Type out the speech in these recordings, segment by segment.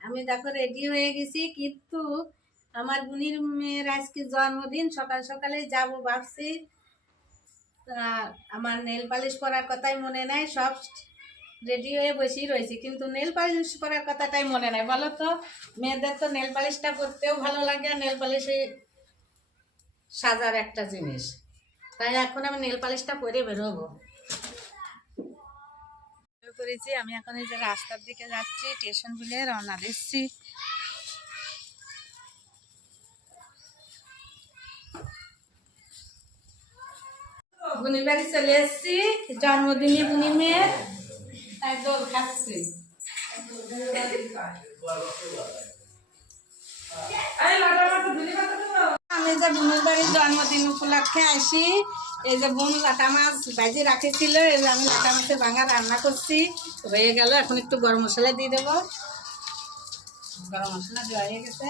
আমি দেখো রেডি হয়ে গেছি, কিন্তু আমার বোনের মেয়ের আজকে জন্মদিন, সকাল সকালে যাব ভাবছি। আমার নেল পালিশ করার কথাই মনে নাই, সব রেডি হয়ে বসেই রয়েছি, কিন্তু নেল পালিশ করার কথাটাই মনে নাই। বলো তো, মেয়েদের তো নেল পালিশটা করতেও ভালো লাগে, আর নেল পালিশে সাজার একটা জিনিস, তাই এখন আমি নেল পালিশটা করে বেরোবো। করেছি আমি এখন এই যে রাস্তার দিকে যাচ্ছি, স্টেশন বলে রওনা দিচ্ছি। বুনির বাড়ি চলে এসছি, জন্মদিনে বুনি মেয়ের, তাই দোল খাচ্ছি। আমি যে বুনির বাড়ির জন্মদিন উপলক্ষে আসি, এই যে বোন লাটা মাছ ভাজি রাখেছিল, এই যে আমি লাটা মাছের ভাঙা রান্না করছি, হয়ে গেল। এখন একটু গরম মশলা দিয়ে দেবো। গরম মশলা দেওয়া হয়ে গেছে,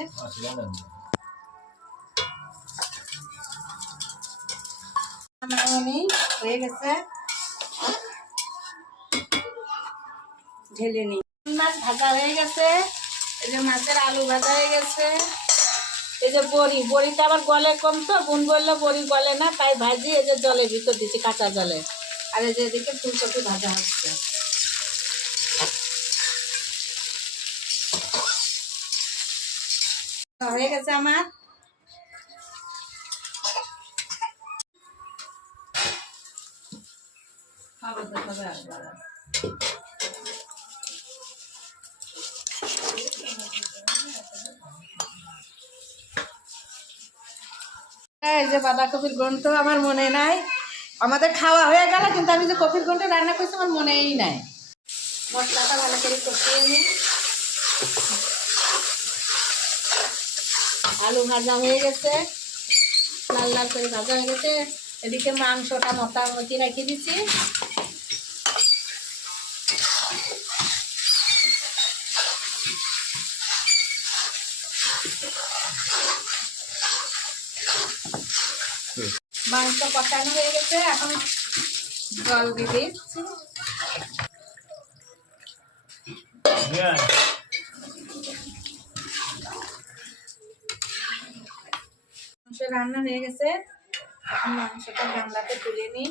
হয়ে গেছে, ঢেলে নিই। মাছ ভাজা হয়ে গেছে, এই যে মাছের আলু ভাজা হয়ে গেছে। এই যে বড়িটা আবার গলে কম, তো বোন বললো বড়ি গলে না, তাই ভাজি এই যে জলের ভিতর দিচ্ছি, কাঁচা জলে। আর এই যে এদিকে ফুলকপি ভাজা হচ্ছে। হয়ে গেছে আমার। এই যে বাঁধাকপির ঘন্ট আমার মনে নাই, আমাদের খাওয়া হয়ে গেল, কিন্তু আমি যে কপির ঘন্ট রান্না করছি আমার মনেই নাই। মশলাটা ভালো করে কষিয়ে নিই। আলু ভাজা হয়ে গেছে, লাল লাল করে ভাজা হয়ে গেছে। এদিকে মাংসটা মোটামুটি রেখে দিচ্ছি। মাংস কষানো হয়ে গেছে, এখন জল দিয়ে দিচ্ছি। মাংস রান্না হয়ে গেছে, এখন মাংসটা গামলাতে তুলে নিই।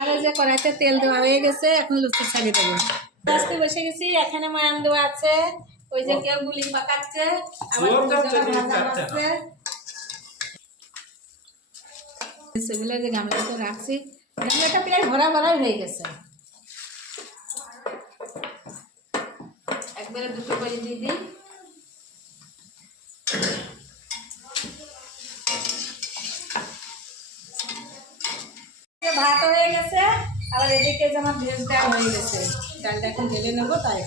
আর যে কড়াইতে তেল দেওয়া হয়ে গেছে, এখন লুচি ছাড়িয়ে দেবো। আস্তে বসে গেছি, এখানে ময়ান দেওয়া আছে, ওই যে কেউ গুলি পাকাচ্ছে, আবার সেগুলো যে গামলাতে রাখছি, গামলাটা প্রায় ভরা ভরাই হয়ে গেছে। একবারে দুটো করে দিয়ে দিই। ভাত হয়ে গেছে, আবার এদিকে যে আমার ভেজ ডাল হয়ে গেছে, ডালটা এখন ঢেলে নেবো। তাই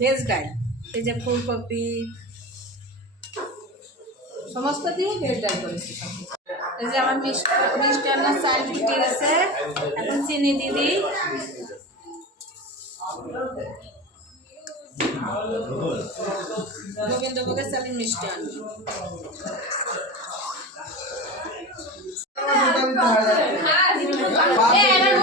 ভেজ ডাল, এই যে ফুলকপি সমস্ত দিয়ে ভেজ ডাল করেছি। এই যে আমার মিষ্টি আমার চাল ফুটে গেছে, এখন চিনি দিয়ে দিই। গোবিন্দভোগের চালের মিষ্টি আনি।